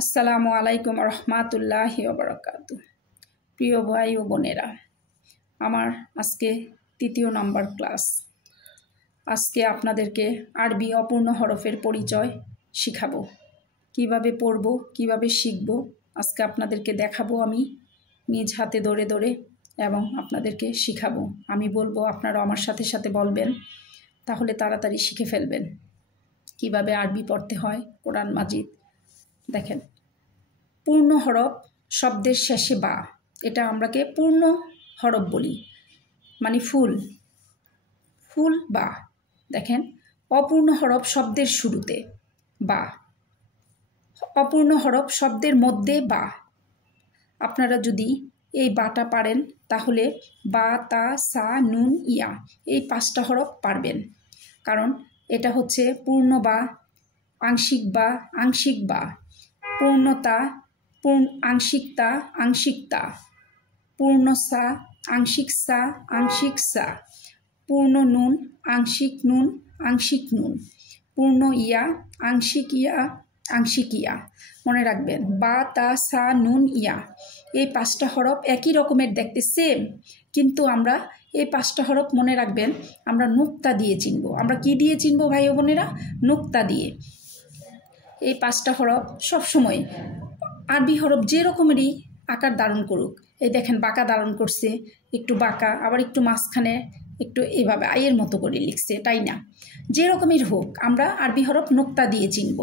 আসসালামু আলাইকুম রহমাতুল্লাহি ওয়া বারাকাতুহু। প্রিয় ভাই ও বোনেরা, আমার আজকে ৩য় নাম্বার ক্লাস। আজকে আপনাদেরকে আরবি অপূর্ণ হরফের পরিচয় শিখাবো, কিভাবে পড়ব, কিভাবে শিখব। আজকে আপনাদেরকে দেখাবো আমি নিজ হাতে ধরে ধরে, এবং আপনাদেরকে শিখাবো। আমি বলবো, আপনারা আমার সাথে সাথে বলবেন, তাহলে তাড়াতাড়ি শিখে ফেলবেন কিভাবে আরবি পড়তে হয়। কোরআন মাজিদ দেখেন, পূর্ণ হরফ শব্দের শেষে বা, এটা আমরাকে পূর্ণ হরফ বলি, মানে ফুল বা। দেখেন, অপূর্ণ হরফ শব্দের শুরুতে বা, অপূর্ণ হরফ শব্দের মধ্যে বা। আপনারা যদি এই বাটা পারেন তাহলে বা, তা, সা, নুন, ইয়া এই 5টা হরফ পারবেন, কারণ এটা হচ্ছে পূর্ণ বা, আংশিক বা, আংশিক বা, পূর্ণতা, আংশিকতা, আংশিকতা, পূর্ণ সা, আংশিক সা, আংশিক সা, পূর্ণ নুন, আংশিক নুন, আংশিক নুন, পূর্ণ ইয়া, আংশিক ইয়া, আংশিক ইয়া। মনে রাখবেন, বা, তা, সা, নুন, ইয়া এই 5টা হরফ একই রকমের দেখতে, সেম, কিন্তু আমরা এই 5টা হরফ মনে রাখবেন আমরা নুক্তা দিয়ে চিনব। আমরা কি দিয়ে চিনব ভাই ও বোনেরা? নুক্তা দিয়ে। এই 5টা হরফ সবসময় আরবি হরফ যে রকমেরই আকার ধারণ করুক, এই দেখেন বাঁকা ধারণ করছে, একটু বাঁকা, আবার একটু মাঝখানে একটু এভাবে আয়ের মতো করে লিখছে, তাই না? যে রকমের হোক আমরা আরবি হরফ নুক্তা দিয়ে চিনব।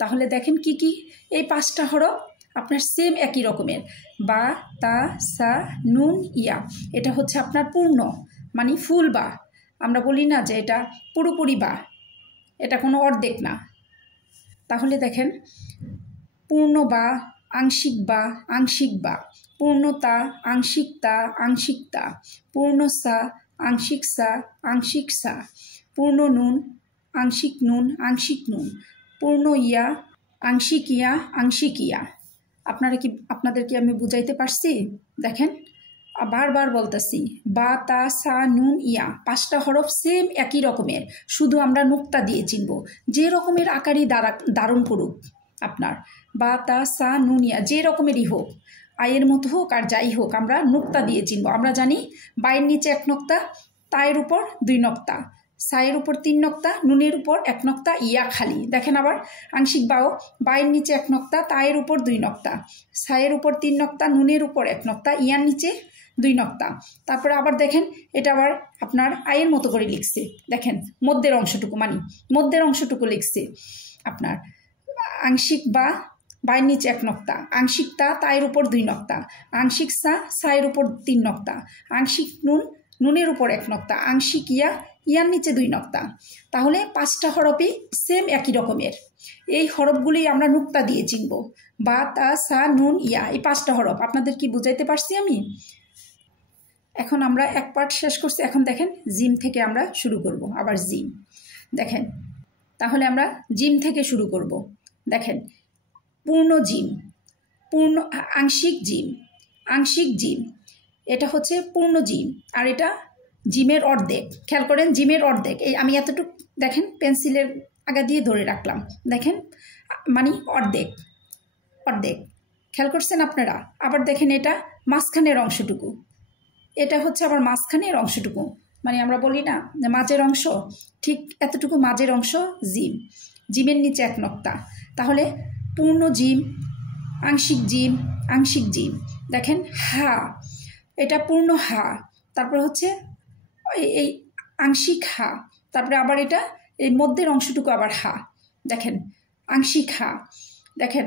তাহলে দেখেন কি কি, এই 5টা হরফ আপনার সেম একই রকমের, বা, তা, সা, নুন, ইয়া। এটা হচ্ছে আপনার পূর্ণ, মানে ফুল বা। আমরা বলি না যে এটা পুরোপুরি বা, এটা কোনো অর্ধেক না। তাহলে দেখেন, পূর্ণ বা, আংশিক বা, আংশিক বা, পূর্ণতা, আংশিকতা, আংশিকতা, পূর্ণ সা, আংশিক সা, আংশিক সা, পূর্ণ নুন, আংশিক নুন, আংশিক নুন, পূর্ণ ইয়া, আংশিক ইয়া, আংশিক ইয়া। আপনাদেরকে আমি বুঝাইতে পারছি? দেখেন, বারবার বলতেছি, বা, তা, সা, নুন, ইয়া 5টা হরফ সেম একই রকমের, শুধু আমরা নুক্তা দিয়ে চিনব। যে রকমের আকারই ধারণ করুক আপনার, বা, তা, সা, নুন, ইয়া যে রকমেরই হোক, আয়ের মতো হোক আর যাই হোক, আমরা নুক্তা দিয়ে চিনব। আমরা জানি বায়ের নিচে 1 নক্তা, তায়ের উপর 2 নক্তা, সায়ের উপর 3 নক্তা, নুনের উপর 1 নক্তা, ইয়া খালি। দেখেন আবার আংশিক বাও, বায়ের নিচে 1 নক্তা, তায়ের উপর 2 নক্তা, সায়ের উপর 3 নক্তা, নুনের উপর 1 নক্তা, ইয়ার নিচে 2 নক্তা। তারপরে আবার দেখেন, এটা আবার আপনার আয়ের মতো করে লিখছে। দেখেন মধ্যের অংশটুকু, মানে মধ্যের অংশটুকু লিখছে আপনার আংশিক বা, বায়ের নিচে 1 নক্তা, আংশিক তা, তায়ের উপর 2 নক্তা, আংশিক সা, সায়ের উপর 3 নক্তা, আংশিক নুন, নুনের উপর 1 নক্তা, আংশিক ইয়া, ইয়ার নিচে 2 নক্তা। তাহলে 5টা হরফই সেম একই রকমের। এই হরফগুলি আমরা নুক্তা দিয়ে চিনব, বা, তা, সা, নুন, ইয়া এই 5টা হরফ। আপনাদের কি বুঝাইতে পারছি আমি? এখন আমরা এক পার্ট শেষ করছি, এখন দেখেন জিম থেকে আমরা শুরু করব। আবার জিম দেখেন, তাহলে আমরা জিম থেকে শুরু করব। দেখেন, পূর্ণ জিম, পূর্ণ আংশিক জিম, আংশিক জিম, এটা হচ্ছে পূর্ণ জিম, আর এটা জিমের অর্ধেক। খেয়াল করেন, জিমের অর্ধেক। এই আমি এতটুকু দেখেন পেন্সিলের আগা দিয়ে ধরে রাখলাম, দেখেন মানে অর্ধেক, অর্ধেক। খেয়াল করছেন আপনারা? আবার দেখেন, এটা মাঝখানের অংশটুকু, এটা হচ্ছে আবার মাঝখানের অংশটুকু, মানে আমরা বলি না যে মাঝের অংশ, ঠিক এতটুকু মাঝের অংশ জিম, জিমের নিচে 1 নক্তা। তাহলে পূর্ণ জিম, আংশিক জিম, আংশিক জিম। দেখেন হা, এটা পূর্ণ হা, তারপরে হচ্ছে এই আংশিক হা, তারপরে আবার এটা এই মধ্যের অংশটুকু আবার হা। দেখেন আংশিক হা, দেখেন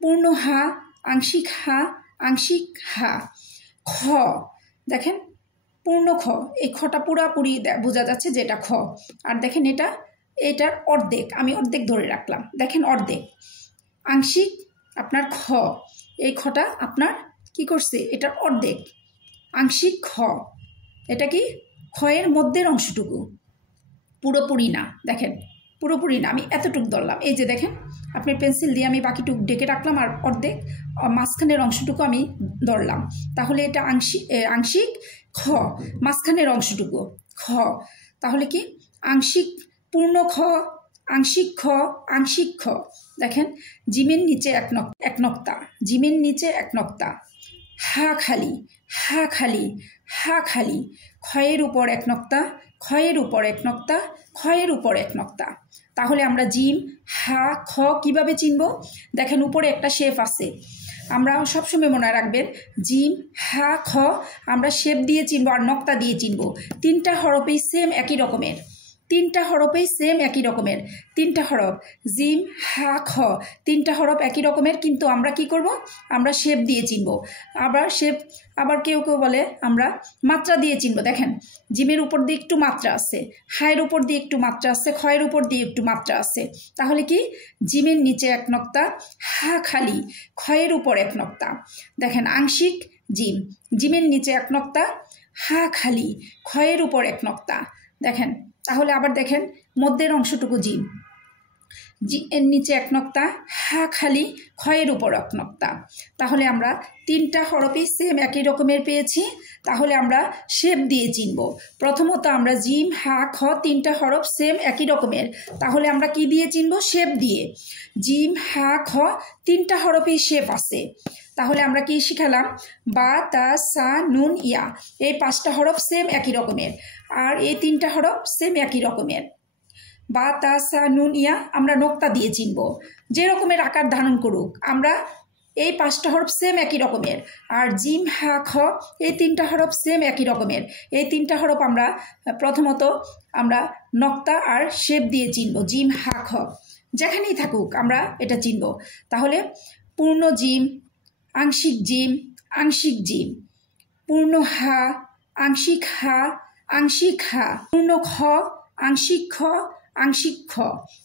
পূর্ণ হা, আংশিক হা, আংশিক হা। খ, দেখেন পূর্ণ খ, এই খটা পুরাপুরি বোঝা যাচ্ছে যে এটা খ। আর দেখেন এটার অর্ধেক, আমি অর্ধেক ধরে রাখলাম, দেখেন অর্ধেক। আংশিক আপনার খ, এই খটা আপনার কি করছে, এটার অর্ধেক, আংশিক খ। এটা কি খয়ের মধ্যের অংশটুকু, পুরোপুরি না। দেখেন পুরোপুরি না, আমি এতটুক ধরলাম। এই যে দেখেন, আপনি পেন্সিল দিয়ে আমি বাকিটুক ডেকে রাখলাম, আর অর্ধেক মাঝখানের অংশটুকু আমি ধরলাম। তাহলে এটা আংশিক খ, মাঝখানের অংশটুকু খ। তাহলে কি আংশিক পূর্ণ খ, আংশিক খ, আংশিক খ। দেখেন জিমের নিচে এক নক্তা, জিমের নিচে এক নক্তা। হা খালি, হা খালি, হা খালি। ক্ষয়ের উপর এক নক্তা, ক্ষয়ের উপর এক নক্তা, ক্ষয়ের উপর এক নক্তা। তাহলে আমরা জিম, হা, খ কিভাবে চিনব? দেখেন উপরে একটা শেপ আছে, আমরা সবসময় মনে রাখবেন জিম, হা, খ আমরা শেপ দিয়ে চিনব আর নক্তা দিয়ে চিনব। তিনটা হরফেই সেম একই রকমের, তিনটা হরফেই সেম একই রকমের। তিনটা হরফ জিম, হা, খ তিনটা হরফ একই রকমের, কিন্তু আমরা কি করব? আমরা শেপ দিয়ে চিনব। আবার কেউ কেউ বলে আমরা মাত্রা দিয়ে চিনব। দেখেন জিমের উপর দিয়ে একটু মাত্রা আছে, হায়ের উপর দিয়ে একটু মাত্রা আছে, ক্ষয়ের উপর দিয়ে একটু মাত্রা আছে। তাহলে কি জিমের নিচে এক নক্তা, হা খালি, ক্ষয়ের উপর এক নক্তা। দেখেন আংশিক জিম, জিমের নিচে এক নক্তা, হা খালি, ক্ষয়ের উপর এক নক্তা। দেখেন তাহলে আবার দেখেন মধ্যের অংশটুকু জিম, এর নিচে এক নক্তা, হা খালি, ক্ষয়ের উপর এক নক্তা। তাহলে আমরা তিনটা হরফই সেম একই রকমের পেয়েছি, তাহলে আমরা শেপ দিয়ে চিনব। প্রথমত আমরা জিম, হা, খ তিনটা হরফ সেম একই রকমের, তাহলে আমরা কি দিয়ে চিনব? শেপ দিয়ে। জিম, হা, খ তিনটা হরফই শেপ আছে, তাহলে আমরা কি শিখালাম? বা, তা, সা, নুন, ইয়া এই পাঁচটা হরফ সেম একই রকমের, আর এই তিনটা হরফ সেম একই রকমের। বা, তা, সা, নুন, ইয়া আমরা নক্তা দিয়ে চিনব, যে রকমের আকার ধারণ করুক। আমরা এই পাঁচটা হরফ সেম একই রকমের, আর জিম, হা, খ এই তিনটা হরফ সেম একই রকমের। এই তিনটা হরফ আমরা প্রথমত আমরা নক্তা আর শেপ দিয়ে চিনব। জিম, হা, খ যেখানেই থাকুক আমরা এটা চিনব। তাহলে পূর্ণ জিম, আংশিক জিম, আংশিক জিম, পূর্ণ হা, আংশিক হা, আংশিক হা, পূর্ণ খ, আংশিক খ, আংশিক খ।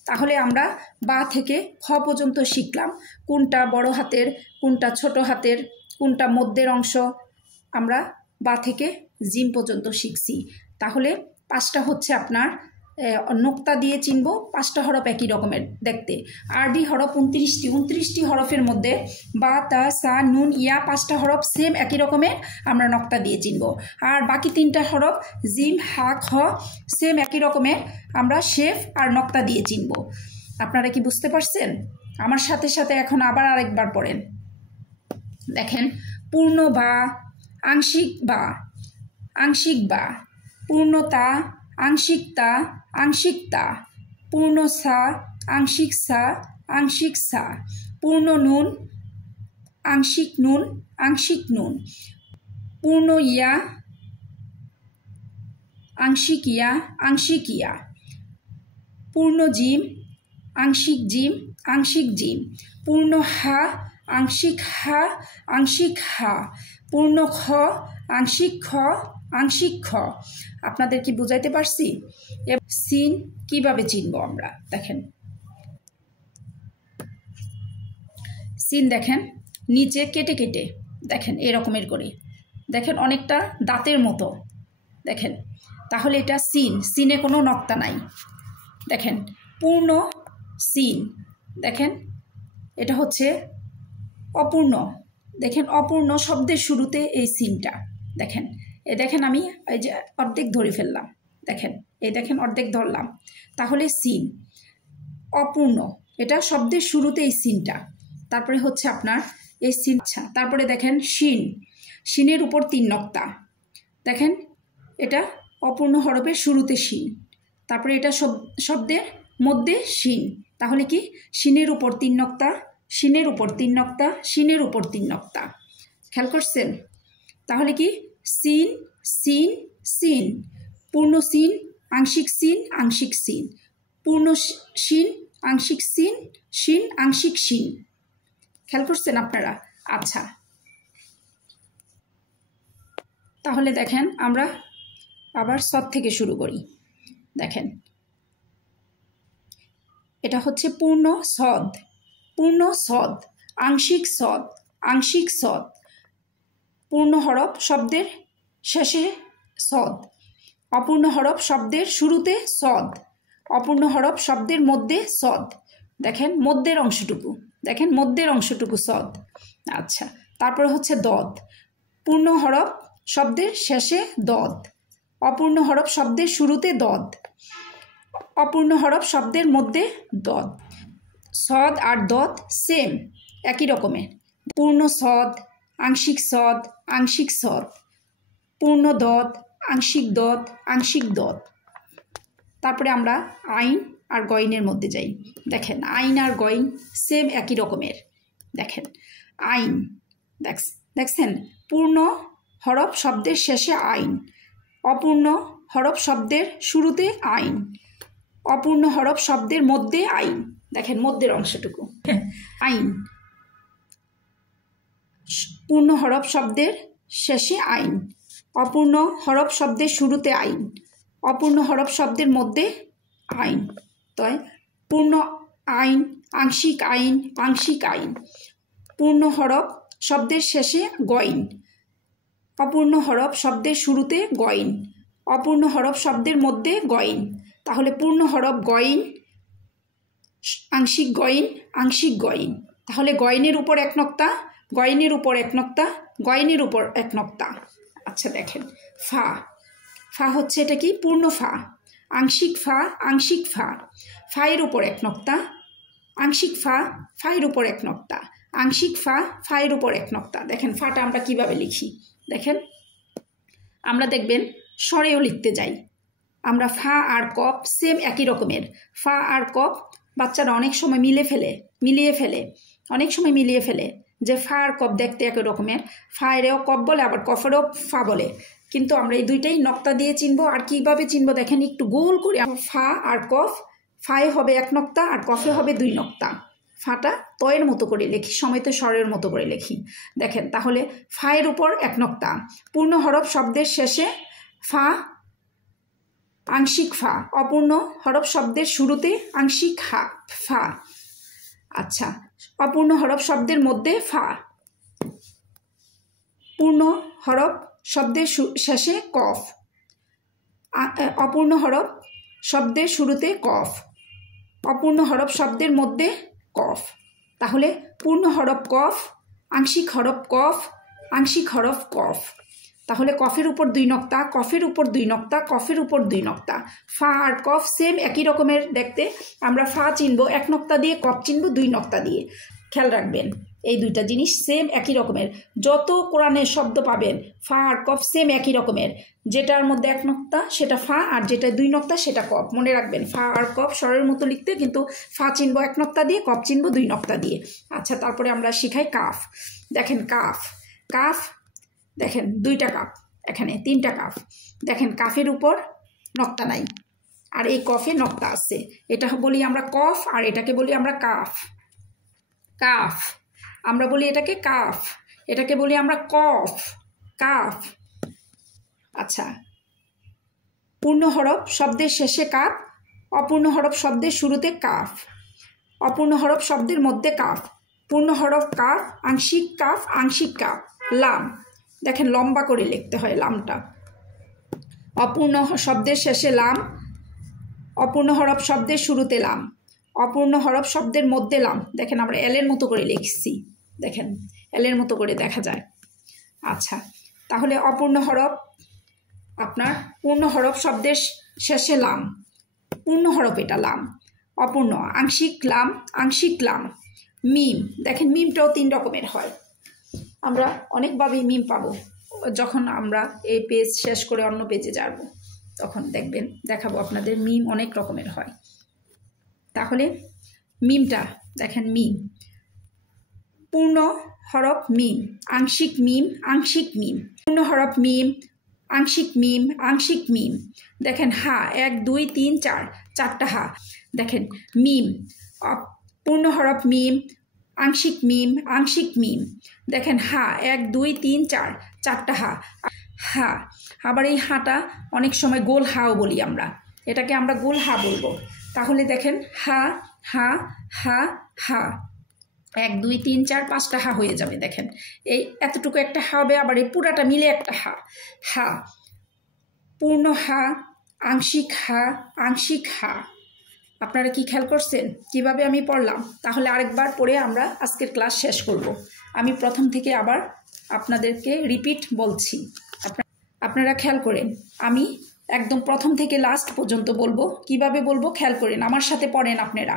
তাহলে আমরা বা থেকে খ পর্যন্ত শিখলাম, কোনটা বড় হাতের, কোনটা ছোট হাতের, কোনটা মধ্যের অংশ, আমরা বা থেকে জিম পর্যন্ত শিখছি। তাহলে পাঁচটা হচ্ছে আপনার নোক্তা দিয়ে চিনব, পাঁচটা হরফ একই রকমের দেখতে। আরবি হরফ 29টি হরফের মধ্যে বা, তা, সা, নুন, ইয়া পাঁচটা হরফ সেম একই রকমের, আমরা নক্তা দিয়ে চিনব। আর বাকি তিনটা হরফ জিম, হা, খ সেম একই রকমের, আমরা শেফ আর নক্তা দিয়ে চিনব। আপনারা কি বুঝতে পারছেন? আমার সাথে সাথে এখন আবার আরেকবার পড়েন। দেখেন পূর্ণ বা, আংশিক বা, আংশিক বা, পূর্ণতা, আংশিক তা, আংশিক তা, পূর্ণ সা, আংশিক সা, আংশিক সা, পূর্ণ নুন, আংশিক নুন, আংশিক নুন, পূর্ণ ইয়া, আংশিক ইয়া, আংশিক ইয়া, পূর্ণ জিম, আংশিক জিম, আংশিক জিম, পূর্ণ হা, আংশিক হা, আংশিক হা, পূর্ণ খ, আংশিক খ, আংশিক খ। আপনাদের কি বুঝাইতে পারছি? সিন কিভাবে চিনব আমরা? দেখেন সিন দেখেন নিচে কেটে কেটে, দেখেন এরকমের করে, দেখেন অনেকটা দাঁতের মতো, দেখেন তাহলে এটা সিন, সিনে কোনো নক্তা নাই। দেখেন পূর্ণ সিন, দেখেন এটা হচ্ছে অপূর্ণ, দেখেন অপূর্ণ শব্দের শুরুতে এই সিনটা, দেখেন দেখেন আমি এই যে অর্ধেক ধরে ফেললাম, দেখেন দেখেন অর্ধেক ধরলাম, তাহলে সিন অপূর্ণ, এটা শব্দের শুরুতে এই সিনটা। তারপরে হচ্ছে আপনার এই সিন, তারপরে দেখেন শিন, শিনের উপর 3 নক্তা, দেখেন এটা অপূর্ণ হরফের শুরুতে শিন, তারপরে এটা শব্দের মধ্যে শিন, তাহলে কি শিনের উপর 3 নক্তা, শিনের উপর 3 নক্তা, শিনের উপর 3 নক্তা। খেয়াল করছেন? তাহলে কি সিন, সিন, সিন, পূর্ণ সিন, আংশিক সিন, আংশিক সিন, পূর্ণ শিন, আংশিক সিন, শিন, আংশিক শিন। খেয়াল করছেন আপনারা? আচ্ছা, তাহলে দেখেন আমরা আবার সদ থেকে শুরু করি। দেখেন এটা হচ্ছে পূর্ণ সদ, পূর্ণ সদ, আংশিক সদ, আংশিক সদ, পূর্ণ হরফ শব্দের শেষে সদ, অপূর্ণ হরফ শব্দের শুরুতে সদ, অপূর্ণ হরফ শব্দের মধ্যে সদ, দেখেন মধ্যের অংশটুকু, দেখেন মধ্যের অংশটুকু সদ। আচ্ছা, তারপরে হচ্ছে দদ, পূর্ণ হরফ শব্দের শেষে দদ, অপূর্ণ হরফ শব্দের শুরুতে দদ, অপূর্ণ হরফ শব্দের মধ্যে দদ। সদ আর দদ সেম, একই রকমের। পূর্ণ সদ, আংশিক সদ, আংশিক সদ, পূর্ণ দদ, আংশিক দদ, আংশিক দদ। তারপরে আমরা আইন আর গইনের মধ্যে যাই। দেখেন আইন আর গইন সেম একই রকমের। দেখেন আইন, দেখছেন পূর্ণ হরফ শব্দের শেষে আইন, অপূর্ণ হরফ শব্দের শুরুতে আইন, অপূর্ণ হরফ শব্দের মধ্যে আইন। দেখেন মধ্যের অংশটুকু আইন, পূর্ণ হরফ শব্দের শেষে আইন, অপূর্ণ হরফ শব্দের শুরুতে আইন, অপূর্ণ হরফ শব্দের মধ্যে আইন। তাই পূর্ণ আইন, আংশিক আইন, আংশিক আইন, পূর্ণ হরফ শব্দের শেষে গইন, অপূর্ণ হরফ শব্দের শুরুতে গইন, অপূর্ণ হরফ শব্দের মধ্যে গইন। তাহলে পূর্ণ হরফ গইন, আংশিক গইন, আংশিক গইন। তাহলে গইনের উপর এক নক্তা, গইনের উপর এক নক্তা, গইনের উপর এক নক্তা। আচ্ছা দেখেন ফা, ফা হচ্ছে এটা কি পূর্ণ ফা, আংশিক ফা, আংশিক ফা, ফায়ের উপর এক নক্তা, আংশিক ফা, ফায়ের উপর এক নক্তা, আংশিক ফা, ফায়ের উপর এক নক্তা। দেখেন ফাটা আমরা কিভাবে লিখি, দেখেন আমরা দেখবেন স্বরেও লিখতে যাই আমরা। ফা আর কফ সেম একই রকমের। ফা আর কফ বাচ্চারা অনেক সময় মিলিয়ে ফেলে, অনেক সময় মিলিয়ে ফেলে যে ফা আর কফ দেখতে একই রকমের। ফায়েরও কফ বলে, আবার কফেরও ফা বলে, কিন্তু আমরা এই দুইটাই নক্তা দিয়ে চিনবো। আর কিভাবে চিনবো দেখেন, একটু গোল করে ফা আর কফ, ফায়ে হবে এক নক্তা আর কফে হবে দুই নক্তা। ফাটা তয়ের মতো করে লিখি, সমেত স্বরের মতো করে লিখি। দেখেন তাহলে ফায়ের উপর এক নক্তা, পূর্ণ হরফ শব্দের শেষে ফা, আংশিক ফা, অপূর্ণ হরফ শব্দের শুরুতে আংশিক ফা। আচ্ছা অপূর্ণ হরফ শব্দের মধ্যে ফা, পূর্ণ হরফ শব্দের শেষে কফ, অপূর্ণ হরফ শব্দের শুরুতে কফ, অপূর্ণ হরফ শব্দের মধ্যে কফ। তাহলে পূর্ণ হরফ কফ, আংশিক হরফ কফ, আংশিক হরফ কফ। তাহলে কফের উপর দুই নক্তা, কফের উপর দুই নক্তা, কফের উপর দুই নক্তা। ফা আর কফ সেম একই রকমের দেখতে। আমরা ফা চিনবো এক নক্তা দিয়ে, কফ চিনবো দুই নক্তা দিয়ে। খেয়াল রাখবেন এই দুইটা জিনিস সেম একই রকমের। যত কোরআনের শব্দ পাবেন ফা আর কফ সেম একই রকমের। যেটার মধ্যে এক নক্তা সেটা ফা, আর যেটা দুই নক্তা সেটা কফ। মনে রাখবেন ফা আর কফ স্বরের মতো লিখতে, কিন্তু ফা চিনবো এক নক্তা দিয়ে, কফ চিনবো দুই নক্তা দিয়ে। আচ্ছা তারপরে আমরা শিখাই কাফ। দেখেন কাফ, কাফ দেখেন দুইটা কাফ, এখানে তিনটা কাফ। দেখেন কাফের উপর নক্তা নাই, আর এই কফে নক্তা আছে। এটা বলি আমরা কফ, আর এটাকে বলি আমরা কাফ। কাফ আমরা বলি এটাকে কাফ, এটাকে বলি আমরা কফ, কাফ। আচ্ছা পূর্ণ হরফ শব্দের শেষে কাফ, অপূর্ণ হরফ শব্দের শুরুতে কাফ, অপূর্ণ হরফ শব্দের মধ্যে কাফ, পূর্ণ হরফ কাফ, আংশিক কাফ, আংশিক কাফ। লাম দেখেন লম্বা করে লিখতে হয় লামটা। অপূর্ণ শব্দের শেষে লাম, অপূর্ণ হরফ শব্দের শুরুতে লাম, অপূর্ণ হরফ শব্দের মধ্যে লাম। দেখেন আমরা এলের মতো করে লিখছি, দেখেন এলের মতো করে দেখা যায়। আচ্ছা তাহলে অপূর্ণ হরফ আপনার পূর্ণ হরফ শব্দের শেষে লাম, পূর্ণ হরফ এটা লাম, অপূর্ণ আংশিক লাম, আংশিক লাম। মিম দেখেন মিমটাও তিন রকমের হয়। আমরা অনেকভাবেই মিম পাবো। যখন আমরা এই পেজ শেষ করে অন্য পেজে যাব তখন দেখবেন, দেখাবো আপনাদের মিম অনেক রকমের হয়। তাহলে মিমটা দেখেন মিম, পূর্ণ হরফ মিম, আংশিক মিম, আংশিক মিম, পূর্ণ হরফ মিম, আংশিক মিম, আংশিক মিম। দেখেন হা 1 2 3 4, চারটা হা। দেখেন মিম, পূর্ণ হরফ মিম, আংশিক মিম, আংশিক মিম। দেখেন হা 1 2 3 4, চারটা হা। হা আবার এই হাটা অনেক সময় গোল হাও বলি আমরা, এটাকে আমরা গোল হা বলবো। তাহলে দেখেন হা হা হা হা, 1 2 3 4 5টা হা হয়ে যাবে। দেখেন এই এতটুকু একটা হা হবে, আবার এই পুরাটা মিলে একটা হা। হা পূর্ণ হা, আংশিক হা, আংশিক হা। আপনারা কি খেয়াল করছেন কিভাবে আমি পড়লাম? তাহলে আরেকবার পড়ে আমরা আজকের ক্লাস শেষ করব। আমি প্রথম থেকে আবার আপনাদেরকে রিপিট বলছি, আপনারা খেয়াল করেন। আমি একদম প্রথম থেকে লাস্ট পর্যন্ত বলবো। কিভাবে বলবো খেয়াল করেন, আমার সাথে পড়েন, আপনারা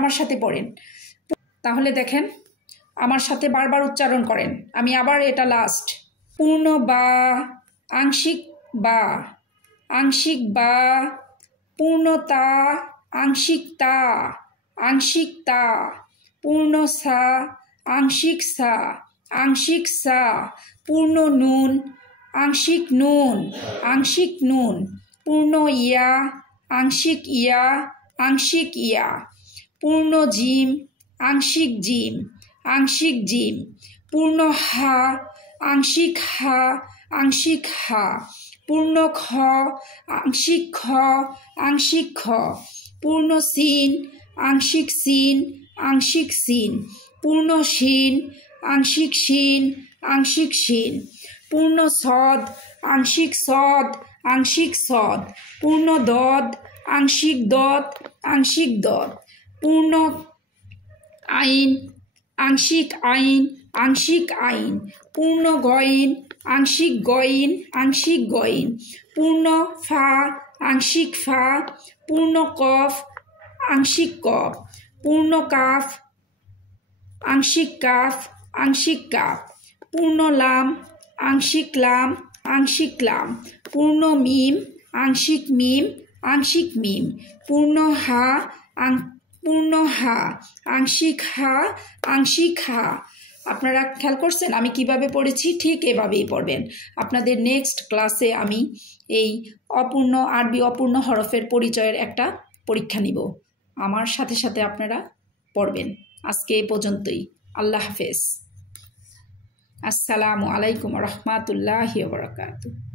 আমার সাথে পড়েন। তাহলে দেখেন, আমার সাথে বারবার উচ্চারণ করেন। আমি আবার এটা লাস্ট। পূর্ণ বা, আংশিক বা, আংশিক বা, পূর্ণতা, আংশিকতা, আংশিকতা, পূর্ণ সা, আংশিক সা, আংশিক সা, পূর্ণ নুন, আংশিক নুন, আংশিক নুন, পূর্ণ ইয়া, আংশিক ইয়া, আংশিক ইয়া, পূর্ণ জিম, আংশিক জিম, আংশিক জিম, পূর্ণ হা, আংশিক হা, আংশিক হা, পূর্ণ খ, আংশিক খ, আংশিক খ, পূর্ণ সিন, আংশিক সিন, আংশিক সিন, পূর্ণ শিন, আংশিক শিন, আংশিক শিন, পূর্ণ সদ, আংশিক সদ, আংশিক সদ, পূর্ণ দদ, আংশিক দদ, আংশিক দদ, পূর্ণ আইন, আংশিক আইন, আংশিক আইন, পূর্ণ গইন, আংশিক গইন, আংশিক গইন, পূর্ণ ফা, আংশিক ফা, পূর্ণ কফ, আংশিক কফ, পূর্ণ কাফ, আংশিক কাফ, আংশিক কাফ, পূর্ণ লাম, আংশিক লাম, আংশিক লাম, পূর্ণ মিম, আংশিক মিম, আংশিক মিম, পূর্ণ হা, পূর্ণ হা, আংশিক হা, আংশিক হা। আপনারা খেয়াল করছেন আমি কিভাবে পড়েছি? ঠিক এভাবেই পড়বেন। আপনাদের নেক্সট ক্লাসে আমি এই আরবি অপূর্ণ হরফের পরিচয়ের একটা পরীক্ষা নিব। আমার সাথে সাথে আপনারা পড়বেন। আজকে এ পর্যন্তই। আল্লাহ হাফেজ। আসসালামু আলাইকুম রহমতুল্লাহি ওয়া বারাকাতুহু।